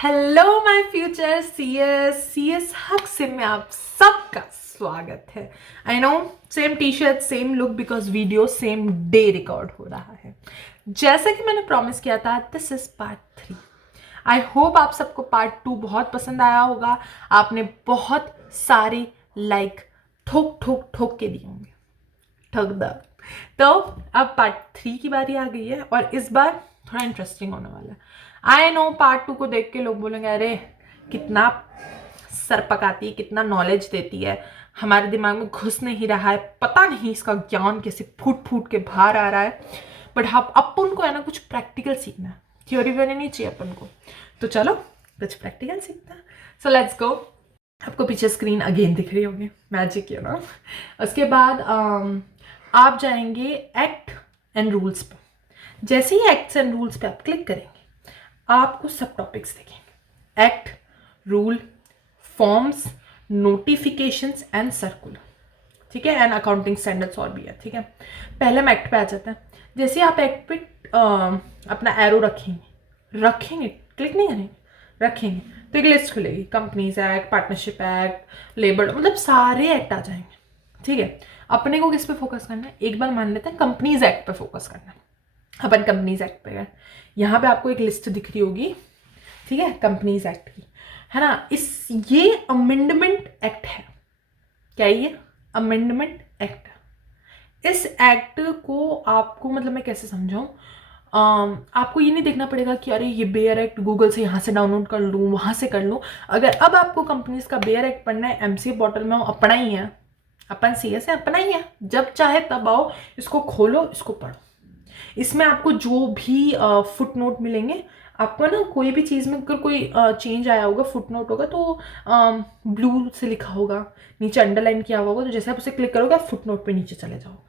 Hello my future CS हक से में आप सबका स्वागत है। I know same T shirt same look because video same day record हो रहा है। जैसा कि मैंने प्रॉमिस किया था, this is part 3। I hope आप सबको पार्ट 2 बहुत पसंद आया होगा। आपने बहुत सारे लाइक ठोक ठोक ठोक के दिए होंगे, ठग द। तो अब पार्ट 3 की बारी आ गई है और इस बार थोड़ा इंटरेस्टिंग होने वाला है। आई नो पार्ट 2 को देख के लोग बोलेंगे अरे कितना सर पकाती है, कितना नॉलेज देती है, हमारे दिमाग में घुस नहीं रहा है, पता नहीं इसका ज्ञान कैसे फूट फूट के बाहर आ रहा है। बट हाँ, अपन को है ना कुछ प्रैक्टिकल सीखना है, थ्योरी वरी नहीं चाहिए अपन को। तो चलो कुछ प्रैक्टिकल सीखते हैं। So let's go. आपको पीछे स्क्रीन अगेन दिख रही होगी, मैजिक यू नो। उसके बाद आप जाएंगे एक्ट एंड रूल्स पे। जैसे ही एक्ट्स एंड रूल्स पे आप क्लिक करेंगे आपको सब टॉपिक्स दिखेंगे। Act, rule, forms, notifications and circular, ठीक है, एंड अकाउंटिंग स्टैंडर्ड्स और भी है, ठीक है। पहले हम एक्ट पे आ जाते हैं। जैसे आप एक्ट पे अपना एरो रखेंगे क्लिक नहीं करेंगे, रखेंगे तो एक लिस्ट खुलेगी, companies act, partnership act, labour, मतलब सारे एक्ट आ जाएंगे, ठीक है। अपने को किस पे फोकस करना है, एक बार मान लेते हैं कंपनीज एक्ट पे फोकस करना है। अपन कंपनीज एक्ट पे गए, यहाँ पे आपको एक लिस्ट दिख रही होगी, ठीक है, कंपनीज एक्ट की, है ना। ये अमेंडमेंट एक्ट है। क्या ये अमेंडमेंट एक्ट? इस एक्ट को आपको मतलब मैं कैसे समझाऊं, आपको ये नहीं देखना पड़ेगा कि अरे ये बेयर एक्ट गूगल से यहाँ से डाउनलोड कर लूँ, वहाँ से कर लूँ। अगर अब आपको कंपनीज का बेयर एक्ट पढ़ना है, एमसीए पोर्टल में अपना ही है, अपन सीएस है, अपना ही है, जब चाहे तब आओ, इसको खोलो, इसको पढ़ो। इसमें आपको जो भी फुट नोट मिलेंगे, आपको ना कोई भी चीज़ में अगर कोई चेंज आया होगा, फुट नोट होगा तो ब्लू से लिखा होगा, नीचे अंडरलाइन किया होगा, तो जैसे आप उसे क्लिक करोगे आप फुट नोट पे नीचे चले जाओगे।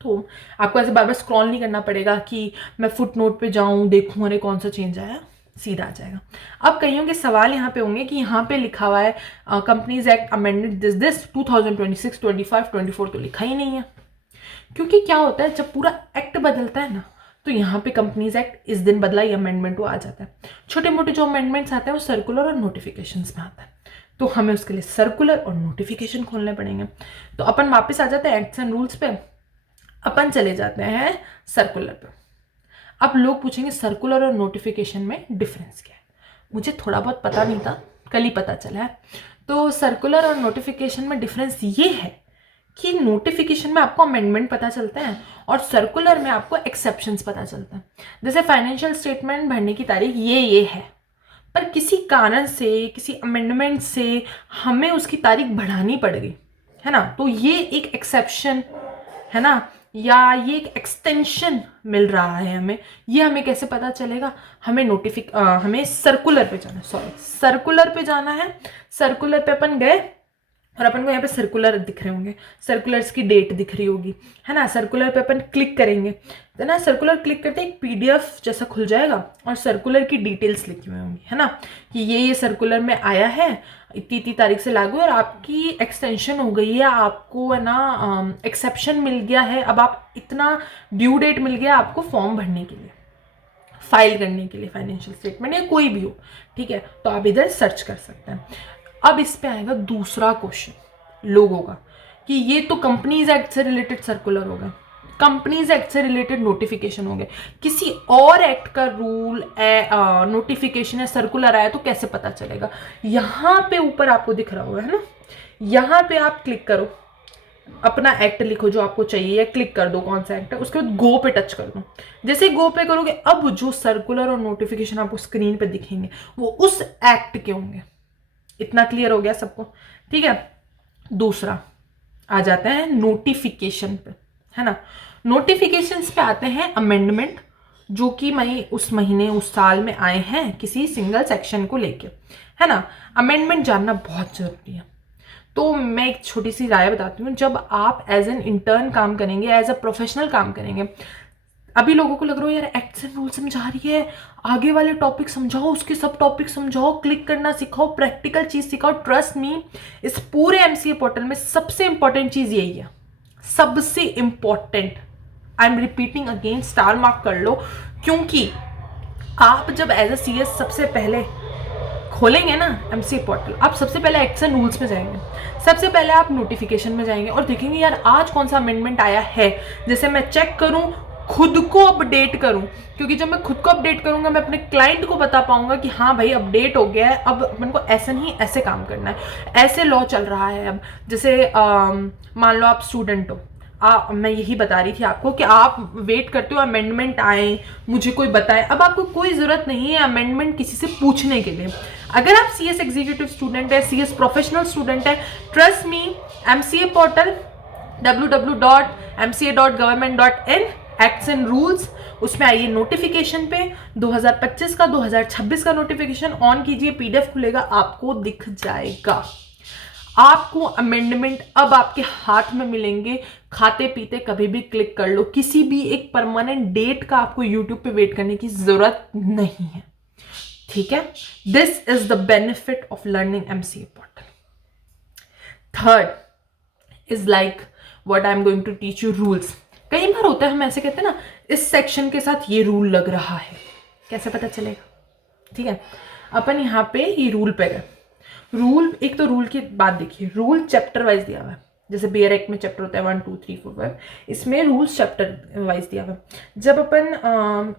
तो आपको ऐसे बार बार स्क्रॉल नहीं करना पड़ेगा कि मैं फुट नोट पे जाऊँ देखूँ अरे कौन सा चेंज आया, सीधा आ जाएगा। अब कईयों के सवाल यहाँ पे होंगे कि यहाँ पे लिखा हुआ है कंपनीज एक्ट अमेंडेड दिस 2026, 25, 24 तो लिखा ही नहीं है। क्योंकि क्या होता है, जब पूरा एक्ट बदलता है ना, तो यहाँ पे कंपनीज एक्ट इस दिन बदला, ये अमेंडमेंट वो आ जाता है। छोटे मोटे जो अमेंडमेंट्स आते हैं वो सर्कुलर और नोटिफिकेशंस में आता है, तो हमें उसके लिए सर्कुलर और नोटिफिकेशन खोलने पड़ेंगे। तो अपन वापस आ जाते हैं एक्ट्स एंड रूल्स पे, अपन चले जाते हैं सर्कुलर पे। अब लोग पूछेंगे सर्कुलर और नोटिफिकेशन में डिफरेंस क्या है। मुझे थोड़ा बहुत पता नहीं था, कल ही पता चला है। तो सर्कुलर और नोटिफिकेशन में डिफरेंस ये है कि नोटिफिकेशन में आपको अमेंडमेंट पता चलता है और सर्कुलर में आपको एक्सेप्शंस पता चलता है। जैसे फाइनेंशियल स्टेटमेंट भरने की तारीख ये है, पर किसी कारण से, किसी अमेंडमेंट से हमें उसकी तारीख बढ़ानी पड़ गई, है ना, तो ये एक एक्सेप्शन है ना, या ये एक एक्सटेंशन मिल रहा है हमें। ये हमें कैसे पता चलेगा, हमें हमें सर्कुलर पे जाना है, सर्कुलर पे जाना है। सर्कुलर पे अपन गए और अपन को यहाँ पे सर्कुलर दिख रहे होंगे, सर्कुलर्स की डेट दिख रही होगी, है ना। सर्कुलर पे अपन क्लिक करेंगे तो ना, सर्कुलर क्लिक करते एक पीडीएफ जैसा खुल जाएगा और सर्कुलर की डिटेल्स लिखी हुई होंगी, है ना, कि ये सर्कुलर में आया है, इतनी तारीख से लागू है और आपकी एक्सटेंशन हो गई है, आपको है ना एक्सेप्शन मिल गया है, अब आप इतना ड्यू डेट मिल गया आपको फॉर्म भरने के लिए, फाइल करने के लिए, फाइनेंशियल स्टेटमेंट या कोई भी हो, ठीक है। तो आप इधर सर्च कर सकते हैं। अब इस पे आएगा दूसरा क्वेश्चन लोगों का कि ये तो कंपनीज एक्ट से रिलेटेड सर्कुलर हो गए, कंपनीज एक्ट से रिलेटेड नोटिफिकेशन हो गए, किसी और एक्ट का रूल नोटिफिकेशन या सर्कुलर आया तो कैसे पता चलेगा। यहाँ पे ऊपर आपको दिख रहा होगा, है ना, यहाँ पे आप क्लिक करो, अपना एक्ट लिखो जो आपको चाहिए या क्लिक कर दो कौन सा एक्ट है, उसके बाद गो पे टच कर दो। जैसे गो पे करोगे अब जो सर्कुलर और नोटिफिकेशन आपको स्क्रीन पे दिखेंगे वो उस एक्ट के होंगे। इतना क्लियर हो गया सबको, ठीक है। दूसरा आ जाते हैं नोटिफिकेशन पे, है ना। नोटिफिकेशंस पे आते हैं अमेंडमेंट जो कि उस महीने उस साल में आए हैं किसी सिंगल सेक्शन को लेके, है ना। अमेंडमेंट जानना बहुत जरूरी है। तो मैं एक छोटी सी राय बताती हूँ, जब आप एज एन इंटर्न काम करेंगे, एज अ प्रोफेशनल काम करेंगे, अभी लोगों को लग रहा है यार एक्ट्स एंड रूल समझा रही है, आगे वाले टॉपिक समझाओ, उसके सब टॉपिक समझाओ, क्लिक करना सिखाओ, प्रैक्टिकल चीज सिखाओ। ट्रस्ट मी, इस पूरे एमसीए पोर्टल में सबसे इंपॉर्टेंट चीज यही है, सबसे important. I am repeating again, star mark कर लो, क्योंकि आप जब एज अ सी एस सबसे पहले खोलेंगे ना एमसीए पोर्टल, आप सबसे पहले एक्ट्स एंड रूल्स में जाएंगे, सबसे पहले आप नोटिफिकेशन में जाएंगे और देखेंगे यार आज कौन सा अमेंडमेंट आया है, जैसे मैं चेक करूं, खुद को अपडेट करूं, क्योंकि जब मैं खुद को अपडेट करूंगा मैं अपने क्लाइंट को बता पाऊंगा कि हाँ भाई अपडेट हो गया है, अब अपन को ऐसा नहीं ऐसे काम करना है, ऐसे लॉ चल रहा है अब। जैसे मान लो आप स्टूडेंट हो, मैं यही बता रही थी आपको कि आप वेट करते हो अमेंडमेंट आए, मुझे कोई बताए, अब आपको कोई ज़रूरत नहीं है अमेंडमेंट किसी से पूछने के लिए। अगर आप सी एस एग्जीक्यूटिव स्टूडेंट है, सी एस प्रोफेशनल स्टूडेंट है, trust me, MCA portal www.mca.government.in acts and rules, उसमें आइए नोटिफिकेशन पे 2025 का 2026 का नोटिफिकेशन ऑन कीजिए, पीडीएफ खुलेगा, आपको दिख जाएगा। आपको अमेंडमेंट अब आपके हाथ में मिलेंगे, खाते पीते कभी भी क्लिक कर लो, किसी भी एक परमानेंट डेट का आपको यूट्यूब पे वेट करने की जरूरत नहीं है, ठीक है। This is the benefit of learning MCA portal. Third is like what I am going to teach you rules. कई बार होता है हम ऐसे कहते हैं ना, इस सेक्शन के साथ ये रूल लग रहा है, कैसे पता चलेगा, ठीक है। अपन यहाँ पे ये रूल पे गए, रूल, एक तो रूल की बात देखिए, रूल चैप्टर वाइज दिया हुआ है, जैसे बेयर एक्ट में चैप्टर होता है 1 2 3 4 5, इसमें रूल्स चैप्टर वाइज दिया हुआ है। जब अपन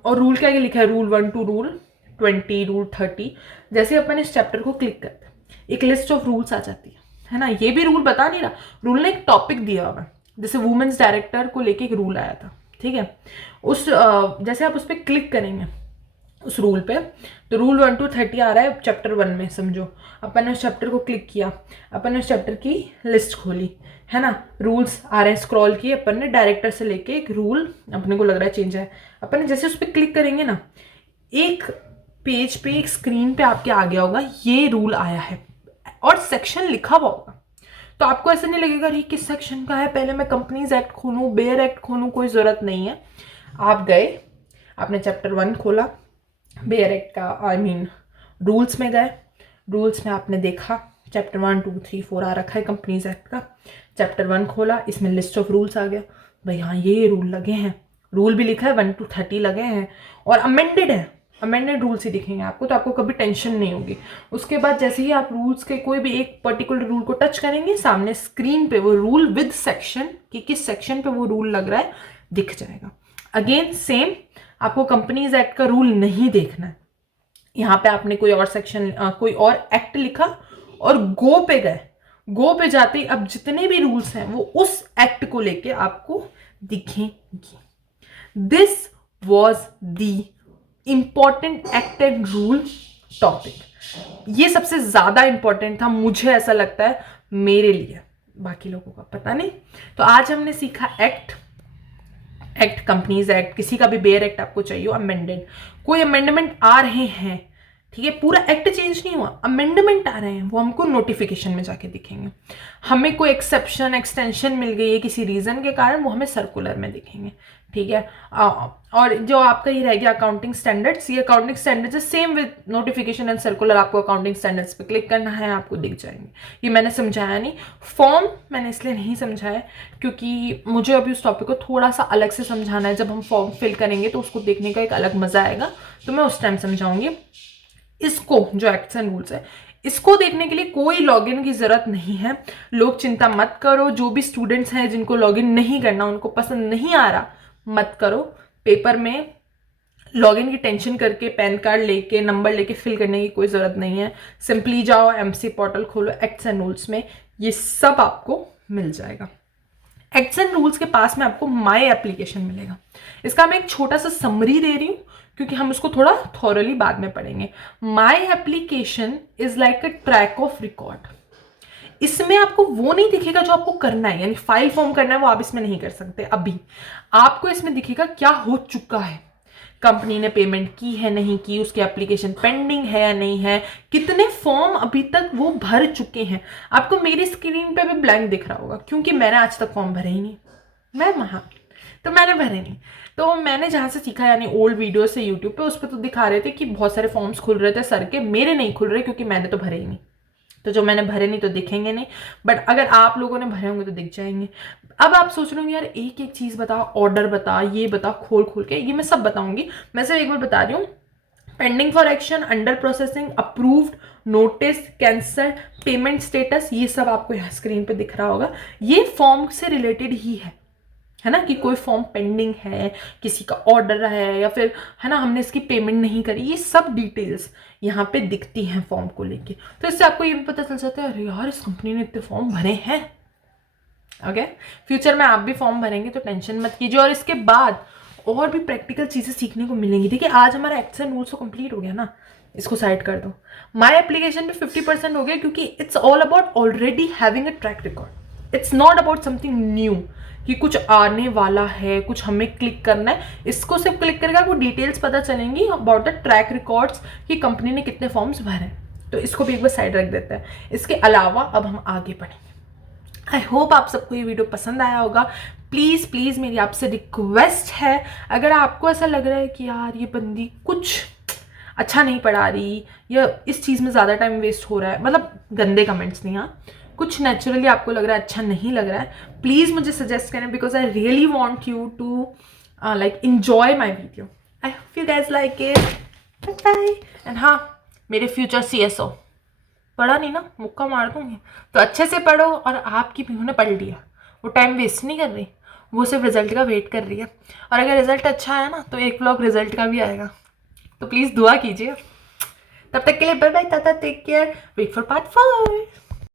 और रूल के आगे लिखा है रूल 1 to रूल 20 रूल 30, जैसे अपन इस चैप्टर को क्लिक करते हैं एक लिस्ट ऑफ रूल्स आ जाती है ना। ये भी रूल बता नहीं रहा, रूल ने एक टॉपिक दिया हुआ है, जैसे वुमेन्स डायरेक्टर को लेके एक रूल आया था, ठीक है। उस जैसे आप उस पर क्लिक करेंगे उस रूल पे, तो रूल 1 to 30 आ रहा है चैप्टर 1 में, समझो अपन ने उस चैप्टर को क्लिक किया, अपन ने उस चैप्टर की लिस्ट खोली, है ना, रूल्स आ रहे हैं, स्क्रॉल किए, अपन ने डायरेक्टर से लेके एक रूल अपने को लग रहा है चेंज है, अपन ने जैसे उस पर क्लिक करेंगे ना, एक पेज पे एक स्क्रीन पे आपके आ गया होगा ये रूल आया है और सेक्शन लिखा हुआ होगा। तो आपको ऐसा नहीं लगेगा अरे किस सेक्शन का है, पहले मैं कंपनीज एक्ट खोलूँ, बेयर एक्ट खोलूँ, कोई जरूरत नहीं है। आप गए, आपने चैप्टर 1 खोला बेयर एक्ट का, आई मीन रूल्स में गए, रूल्स में आपने देखा चैप्टर 1 2 3 4 आ रखा है कंपनीज एक्ट का, चैप्टर 1 खोला, इसमें लिस्ट ऑफ रूल्स आ गया, भाई हाँ ये रूल लगे हैं, रूल भी लिखा है 1 to 30 लगे हैं और अमेंडेड है, अमेंडेड रूल्स ही दिखेंगे आपको, तो आपको कभी टेंशन नहीं होगी। उसके बाद जैसे ही आप रूल्स के कोई भी एक पर्टिकुलर रूल को टच करेंगे, सामने स्क्रीन पे वो रूल विद सेक्शन कि किस सेक्शन पे वो रूल लग रहा है दिख जाएगा। अगेन सेम, आपको कंपनीज एक्ट का रूल नहीं देखना है, यहाँ पे आपने कोई और सेक्शन कोई और एक्ट लिखा और गो पे गए, गो पे जाते ही अब जितने भी रूल्स हैं वो उस एक्ट को लेके आपको दिखेंगे। This was the important act and rule topic, ये सबसे ज्यादा इंपॉर्टेंट था मुझे ऐसा लगता है मेरे लिए, बाकी लोगों का पता नहीं। तो आज हमने सीखा एक्ट, कंपनीज एक्ट, किसी का भी बेयर एक्ट आपको चाहिए अमेंडेड, कोई अमेंडमेंट आ रहे हैं, ठीक है, पूरा एक्ट चेंज नहीं हुआ, अमेंडमेंट आ रहे हैं, वो हमको नोटिफिकेशन में जाके दिखेंगे। हमें कोई एक्सेप्शन एक्सटेंशन मिल गई है किसी रीजन के कारण, वो हमें सर्कुलर में दिखेंगे, ठीक है। और जो आपका ये रह गया अकाउंटिंग स्टैंडर्ड्स, ये accounting standards same with notification and circular, आपको अकाउंटिंग स्टैंडर्ड्स पे क्लिक करना है, आपको दिख जाएंगे। ये मैंने समझाया नहीं, फॉर्म मैंने इसलिए नहीं समझाया क्योंकि मुझे अभी उस टॉपिक को थोड़ा सा अलग से समझाना है, जब हम फॉर्म फिल करेंगे तो उसको देखने का एक अलग मजा आएगा, तो मैं उस टाइम समझाऊंगी। इसको जो एक्ट्स एंड रूल्स है, इसको देखने के लिए कोई लॉगिन की जरूरत नहीं है, लोग चिंता मत करो, जो भी स्टूडेंट्स हैं जिनको लॉगिन नहीं करना, उनको पसंद नहीं आ रहा, मत करो, पेपर में लॉगिन की टेंशन करके पेन कार्ड लेके नंबर लेके फिल करने की कोई जरूरत नहीं है। सिंपली जाओ एमसी पोर्टल खोलो, एक्ट्स एंड रूल्स में ये सब आपको मिल जाएगा। एक्ट्स एंड रूल्स के पास में आपको माई एप्लीकेशन मिलेगा, इसका मैं एक छोटा सा समरी दे रही हूँ क्योंकि हम उसको थोड़ा थॉरली बाद में पढ़ेंगे। My application is like a track of record, इसमें आपको वो नहीं दिखेगा जो आपको करना है, यानी फाइल फॉर्म करना है वो आप इसमें नहीं कर सकते, अभी आपको इसमें दिखेगा क्या हो चुका है, कंपनी ने पेमेंट की है नहीं की, उसकी एप्लीकेशन पेंडिंग है या नहीं है, कितने फॉर्म अभी तक वो भर चुके हैं। आपको मेरी स्क्रीन पे भी ब्लैंक दिख रहा होगा क्योंकि मैंने आज तक फॉर्म भरे ही नहीं, मैं महा तो मैंने भरे नहीं, तो मैंने जहाँ से सीखा यानी ओल्ड वीडियो से यूट्यूब पे, उस पर तो दिखा रहे थे कि बहुत सारे फॉर्म्स खुल रहे थे सर के, मेरे नहीं खुल रहे क्योंकि मैंने तो भरे ही नहीं, तो जो मैंने भरे नहीं तो दिखेंगे नहीं, बट अगर आप लोगों ने भरे होंगे तो दिख जाएंगे। अब आप सोच रहे होंगे यार एक एक चीज बता, ऑर्डर बता, ये बता, खोल खोल के, ये मैं सब बताऊंगी। मैं सिर्फ एक बार बता रही हूँ, pending for action, under processing, approved, notice, cancel, payment status, ये सब आपको यहाँ स्क्रीन पे दिख रहा होगा। ये फॉर्म से रिलेटेड ही है ना, कि कोई फॉर्म पेंडिंग है, किसी का ऑर्डर है, या फिर है ना हमने इसकी पेमेंट नहीं करी, ये सब डिटेल्स यहाँ पे दिखती हैं फॉर्म को लेके। तो इससे आपको ये भी पता चल जाता है अरे यार इस कंपनी ने इतने फॉर्म भरे हैं। ओके, फ्यूचर में आप भी फॉर्म भरेंगे तो टेंशन मत कीजिए, और इसके बाद और भी प्रैक्टिकल चीज़ें सीखने को मिलेंगी। देखिए आज हमारा एक्ट्स एंड रूल्स तो कंप्लीट हो गया ना, इसको साइड कर दो। माई एप्लीकेशन भी 50% हो गया, क्योंकि it's all about already having a track record. It's not about something new कि कुछ आने वाला है, कुछ हमें क्लिक करना है। इसको सिर्फ क्लिक करके आपको डिटेल्स पता चलेंगी अबाउट द ट्रैक रिकॉर्ड्स कि कंपनी ने कितने फॉर्म्स भरे। तो इसको भी एक बार साइड रख देते हैं। इसके अलावा अब हम आगे बढ़ेंगे। आई होप आप सबको ये वीडियो पसंद आया होगा। प्लीज़ प्लीज़ मेरी आपसे रिक्वेस्ट है, अगर आपको ऐसा लग रहा है कि यार ये बंदी कुछ अच्छा नहीं पढ़ा रही या इस चीज़ में ज़्यादा टाइम वेस्ट हो रहा है, मतलब गंदे कमेंट्स नहीं, हाँ कुछ नेचुरली आपको लग रहा है अच्छा नहीं लग रहा है, प्लीज़ मुझे सजेस्ट करें, because I really want you to like enjoy my video. I hope you guys like it. Bye. And हाँ, मेरे फ्यूचर CSO पढ़ा नहीं ना, मुक्का मार दूंगी, तो अच्छे से पढ़ो। और आपकी भी ने पढ़ लिया, वो टाइम वेस्ट नहीं कर रही, वो सिर्फ रिजल्ट का वेट कर रही है। और अगर रिजल्ट अच्छा है ना तो एक व्लॉग रिजल्ट का भी आएगा, तो प्लीज़ दुआ कीजिए। तब तक के लिए bye bye, tata, take care, wait for part 4।